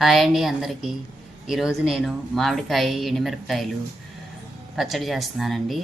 Hi అండి అందరికీ. ఈరోజు నేను మామిడికాయ ఎండుమిరపకాయలు పచ్చడి చేస్తున్నానండి.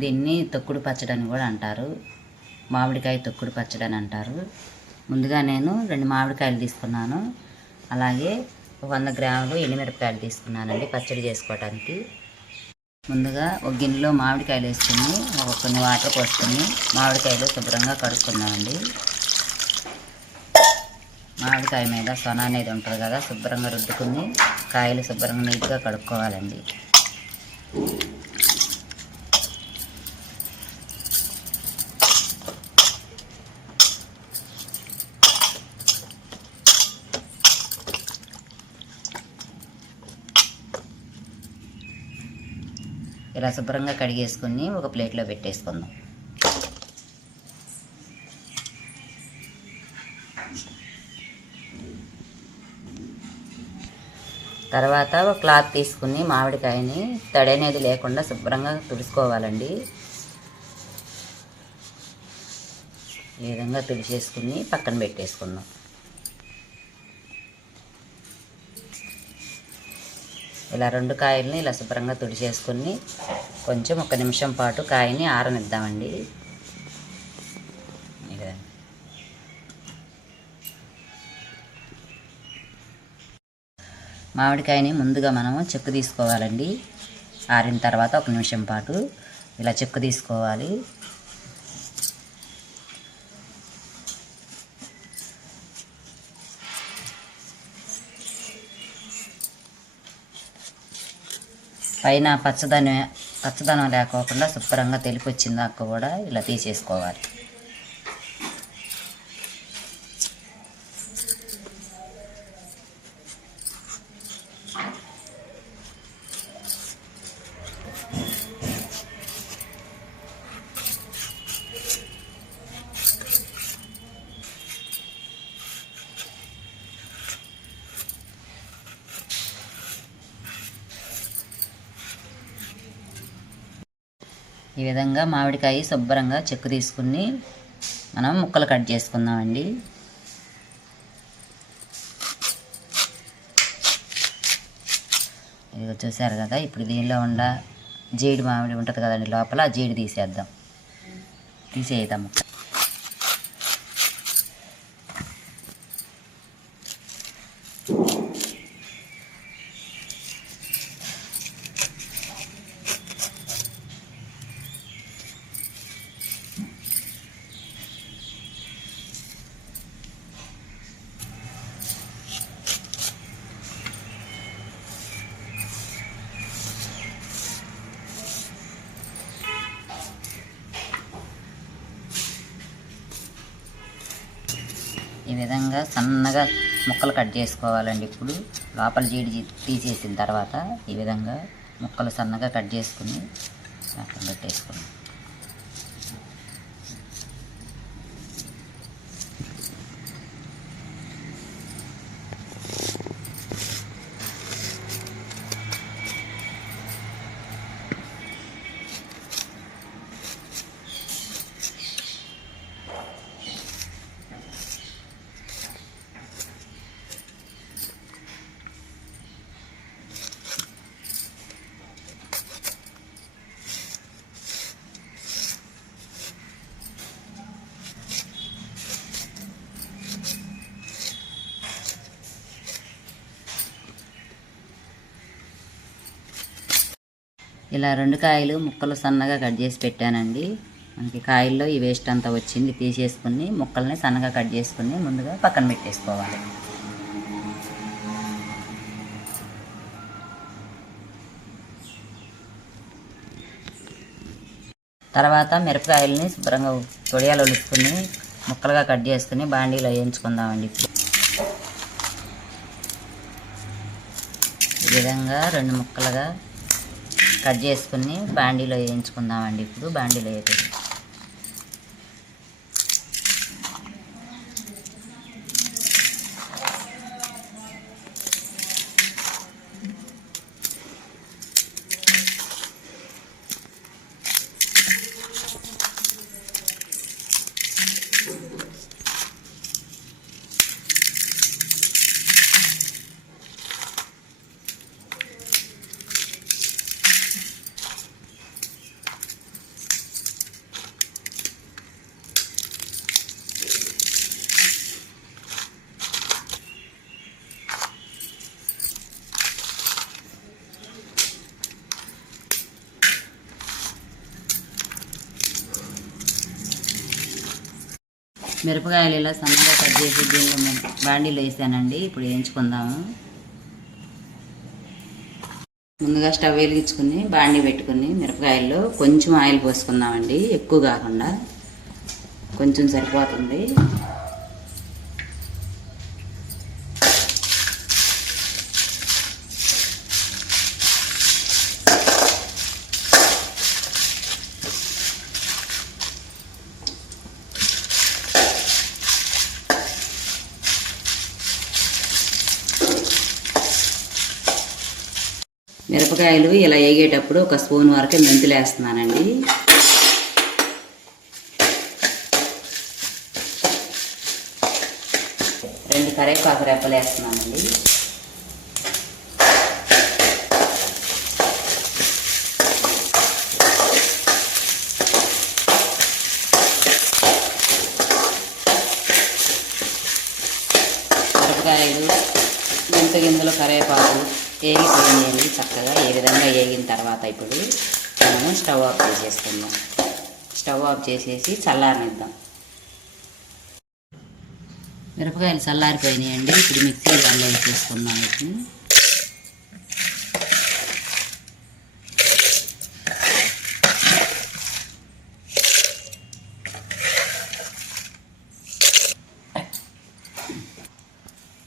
దీన్ని తొక్కుడు పచ్చడి అని కూడా అంటారు. మామిడికాయ తొక్కుడు పచ్చడి అని అంటారు. ముందుగా నేను రెండు మామిడికాయలు తీసుకున్నాను. అలాగే వంద గ్రాములు ఎండుమిరపకాయలు తీసుకున్నానండి పచ్చడి చేసుకోవడానికి ముందుగా ఒక గిన్నెలో మామిడికాయలు వేసుకుని ఒక కొన్ని వాటర్ పోసుకుని మామిడికాయలు శుభ్రంగా కడుక్కున్నామండి మామిడికాయ మీద సొన అనేది ఉంటుంది కదా శుభ్రంగా రుద్దుకుని కాయలు శుభ్రంగా నీట్గా కడుక్కోవాలండి. ఇలా శుభ్రంగా కడిగేసుకుని ఒక ప్లేట్లో పెట్టేసుకుందాం. తర్వాత ఒక క్లాత్ తీసుకుని మామిడికాయని తడి అనేది లేకుండా శుభ్రంగా తుడుచుకోవాలండి. ఈ విధంగా తుడిచేసుకుని పక్కన పెట్టేసుకుందాం. ఇలా రెండు కాయల్ని ఇలా శుభ్రంగా తుడిచేసుకుని కొంచెం ఒక నిమిషం పాటు కాయని ఆరనిద్దామండి. మామిడికాయని ముందుగా మనము చెక్కు తీసుకోవాలండి. ఆరిన తర్వాత ఒక నిమిషం పాటు ఇలా చెక్కు తీసుకోవాలి. పైన పచ్చదనం పచ్చదనం లేకోకుండా శుభ్రంగా తెలిపి వచ్చిందాక కూడా ఇలా తీసేసుకోవాలి. ఈ విధంగా మామిడికాయ శుభ్రంగా చెక్కు తీసుకుని మనం ముక్కలు కట్ చేసుకుందామండి. ఇది చూసారు కదా ఇప్పుడు దీనిలో ఉండ జీడి మామిడి ఉంటుంది కదండి లోపల ఆ జీడి తీసేద్దాం. తీసేద్దాం ముక్క. విధంగా సన్నగా ముక్కలు కట్ చేసుకోవాలండి ఇప్పుడు. లోపల జీడి తీసేసిన తర్వాత ఈ విధంగా ముక్కలు సన్నగా కట్ చేసుకుని పక్కన పెట్టేసుకున్నాం ఇలా రెండు కాయలు ముక్కలు సన్నగా కట్ చేసి పెట్టానండి. మనకి కాయల్లో ఈ వేస్ట్ అంతా వచ్చింది తీసేసుకుని ముక్కల్ని సన్నగా కట్ చేసుకుని ముందుగా పక్కన పెట్టేసుకోవాలి. తర్వాత మిరపకాయలని శుభ్రంగా తొడియాలు ఒలుసుకుని ముక్కలుగా కట్ చేసుకుని బాండీలో వేయించుకుందామండి. ఈ విధంగా రెండు ముక్కలుగా కట్ చేసుకుని బాండీలో వేయించుకుందామండి ఇప్పుడు. బాండీలో వేసేసి మిరపకాయలు ఇలా సన్నగా కట్ చేసి దీనిలో మేము బాండీలో వేసానండి. ఇప్పుడు వేయించుకుందాము. ముందుగా స్టవ్ వెలిగించుకుని బాండీ పెట్టుకుని మిరపకాయల్లో కొంచెం ఆయిల్ పోసుకుందామండి. ఎక్కువ కాకుండా కొంచెం సరిపోతుంది. దోసకాయలు ఇలా వేగేటప్పుడు ఒక స్పూన్ వరకు మెంతులు వేస్తున్నానండి రెండు కరేపాకు రెప్పలు వేస్తున్నానండి మిరపకాయలు మెంత గింజలు కరివేపాకు వేగిపోయింది చక్కగా ఏ విధంగా వేగిన తర్వాత ఇప్పుడు మనము స్టవ్ ఆఫ్ చేసేసుకుందాం. స్టవ్ ఆఫ్ చేసేసి చల్లారనిద్దాం. మిరపకాయలు చల్లారిపోయినాయండి. ఇప్పుడు మిక్సీ జార్లో వేసేసుకుందాం. వీటిని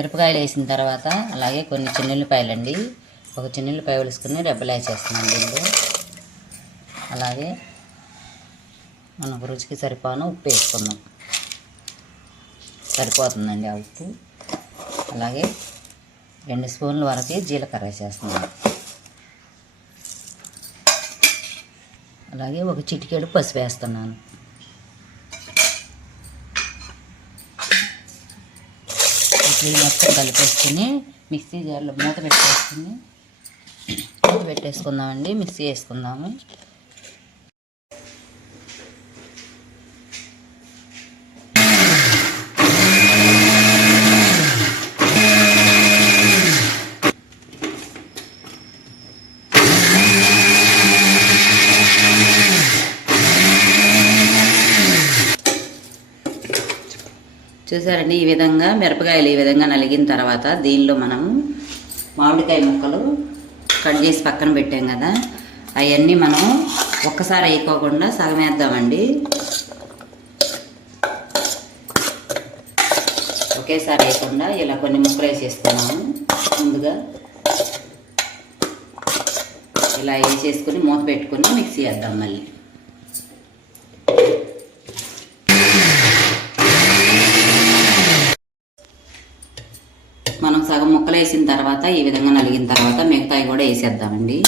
మిరపకాయలు వేసిన తర్వాత అలాగే కొన్ని చిన్నుల్లిపాయలు అండి ఒక చిన్నుల్లిపాయ వేసుకుని రెబ్బలు వేసేస్తున్నాం దీంట్లో. అలాగే మనకు రుచికి సరిపోను ఉప్పు వేసుకుందాం. సరిపోతుందండి ఆ ఉప్పు. అలాగే రెండు స్పూన్ల వరకు జీలకర్ర వేసేస్తున్నాం అలాగే ఒక చిటికేడు పసుపు వేస్తున్నాను. ఇట్లా మొత్తం కలిపేసుకుని మిక్సీ జార్లో మూత పెట్టేసుకుని మూత పెట్టేసుకుందామండి. మిక్సీ వేసుకుందాము. చూసారండి ఈ విధంగా మిరపకాయలు ఈ విధంగా నలిగిన తర్వాత దీనిలో మనం మామిడికాయ ముక్కలు కట్ చేసి పక్కన పెట్టాం కదా. అవన్నీ మనం ఒక్కసారి వేయకోకుండా సగమేద్దామండి. ఒకేసారి వేయకుండా ఇలా కొన్ని ముక్కలు వేసేసుకున్నాము ముందుగా ఇలా వేసేసుకుని మూత పెట్టుకుని మిక్సీ వేద్దాం మళ్ళీ మనం సగం ముక్కలు వేసిన తర్వాత ఈ విధంగా నలిగిన తర్వాత మిగతాయి కూడా వేసేద్దామండి.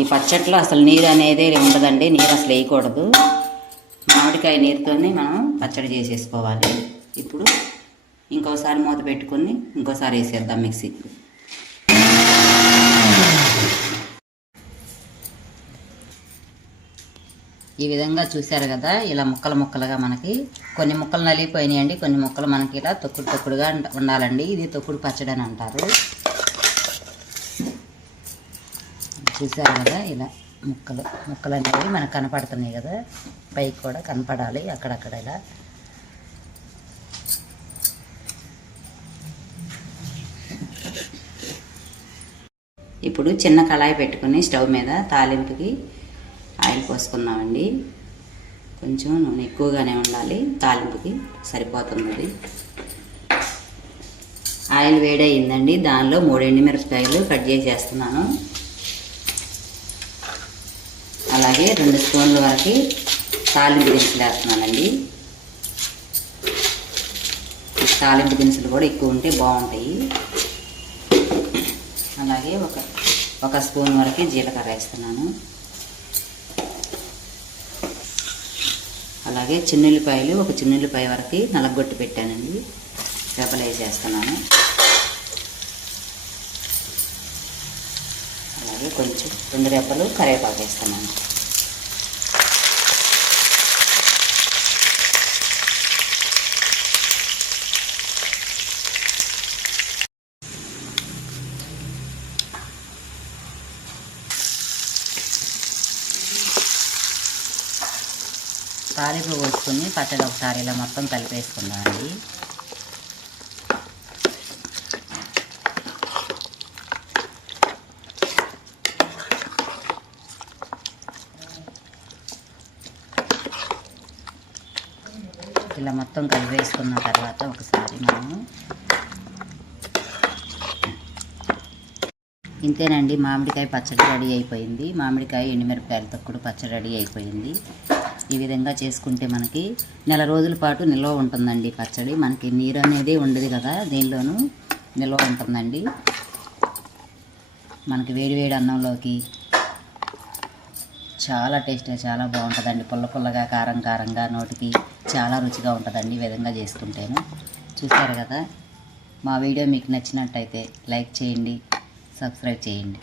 ఈ పచ్చట్లో అసలు నీరు అనేది ఉండదండి నీరు అసలు వేయకూడదు. మామిడికాయ నీరుతోనే మనం పచ్చడి చేసేసుకోవాలి. ఇప్పుడు ఇంకోసారి మూత పెట్టుకొని ఇంకోసారి వేసేద్దాం మిక్సీకి. ఈ విధంగా చూశారు కదా ఇలా ముక్కలు ముక్కలుగా మనకి కొన్ని ముక్కలు నలిగిపోయినాయండి కొన్ని ముక్కలు మనకి ఇలా తొక్కుడు తొక్కుడుగా ఉండాలండి. ఇది తొక్కుడు పచ్చడి అని అంటారు. చూశారు కదా ఇలా ముక్కలు ముక్కలు అనేవి మనకు కనపడుతున్నాయి కదా పైకి కూడా కనపడాలి అక్కడక్కడ ఇలా. ఇప్పుడు చిన్న కళాయి పెట్టుకుని స్టవ్ మీద తాలింపుకి ఆయిల్ పోసుకున్నామండి కొంచెం నూనె ఎక్కువగానే ఉండాలి. తాలింపుకి సరిపోతుంది అది ఆయిల్ వేడయిందండి. దానిలో మూడు ఎండుమిరపకాయలు కట్ చేసేస్తున్నాను. అలాగే రెండు స్పూన్ల వరకు తాలింపు దినుసులు వేస్తున్నానండి. తాలింపు దినుసులు కూడా ఎక్కువ ఉంటే బాగుంటాయి. అలాగే ఒక ఒక స్పూన్ వరకు జీలకర్ర వేస్తున్నాను. అలాగే చిన్నుల్లిపాయలు ఒక చిన్నుల్లిపాయ వరకు నలగొట్టి పెట్టానండి. రెపలు వేసేస్తున్నాను అలాగే కొంచెం రెండు రెప్పలు కరివేపాకు వేస్తున్నాను. తాలింపు పోసుకుని పచ్చడి ఒకసారి ఇలా మొత్తం కలిపేసుకుందామండి ఇలా మొత్తం కలిపేసుకున్న తర్వాత ఒకసారి మనము ఇంతేనండి మామిడికాయ పచ్చడి రెడీ అయిపోయింది. మామిడికాయ ఎండుమిరపకాయల కూడా పచ్చడి రెడీ అయిపోయింది. ఈ విధంగా చేసుకుంటే మనకి నెల రోజుల పాటు నిల్వ ఉంటుందండి పచ్చడి. మనకి నీరు అనేది ఉండదు కదా దీనిలోనూ నిల్వ ఉంటుందండి. మనకి వేడివేడి అన్నంలోకి చాలా టేస్ట్గా చాలా బాగుంటుందండి. పుల్ల పుల్లగా కారం కారంగా నోటికి చాలా రుచిగా ఉంటుందండి ఈ విధంగా చేసుకుంటేను. చూసారు కదా? మా వీడియో మీకు నచ్చినట్టయితే లైక్ చేయండి సబ్స్క్రైబ్ చేయండి.